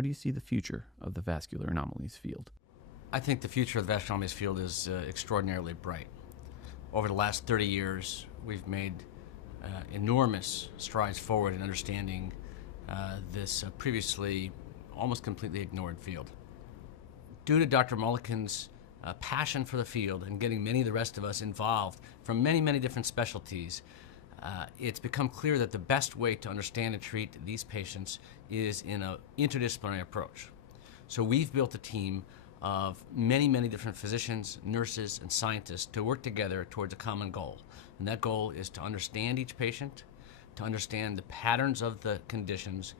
how do you see the future of the vascular anomalies field? I think the future of the vascular anomalies field is extraordinarily bright. Over the last 30 years, we've made enormous strides forward in understanding this previously almost completely ignored field. Due to Dr. Mulliken's passion for the field and getting many of the rest of us involved from many different specialties, it's become clear that the best way to understand and treat these patients is in an interdisciplinary approach. So we've built a team of many different physicians, nurses, and scientists to work together towards a common goal. And that goal is to understand each patient, to understand the patterns of the conditions,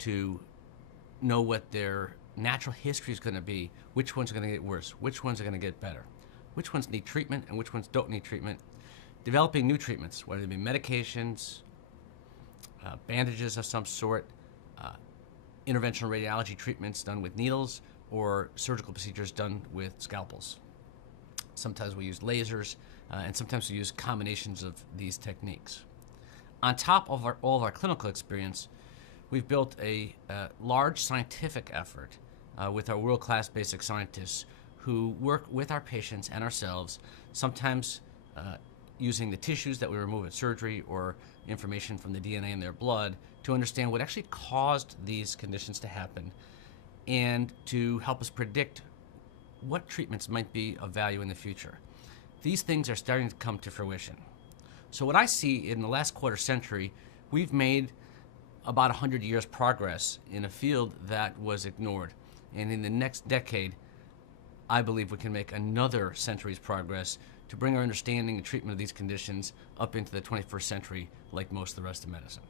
to know what their natural history is going to be, which ones are going to get worse, which ones are going to get better, which ones need treatment and which ones don't need treatment, developing new treatments, whether they be medications, bandages of some sort, interventional radiology treatments done with needles, or surgical procedures done with scalpels. Sometimes we use lasers, and sometimes we use combinations of these techniques. On top of all of our clinical experience, we've built a large scientific effort with our world-class basic scientists who work with our patients and ourselves, sometimes using the tissues that we remove at surgery or information from the DNA in their blood to understand what actually caused these conditions to happen and to help us predict what treatments might be of value in the future. These things are starting to come to fruition. So what I see in the last quarter century, we've made about 100 years progress in a field that was ignored. And in the next decade, I believe we can make another century's progress to bring our understanding and treatment of these conditions up into the 21st century like most of the rest of medicine.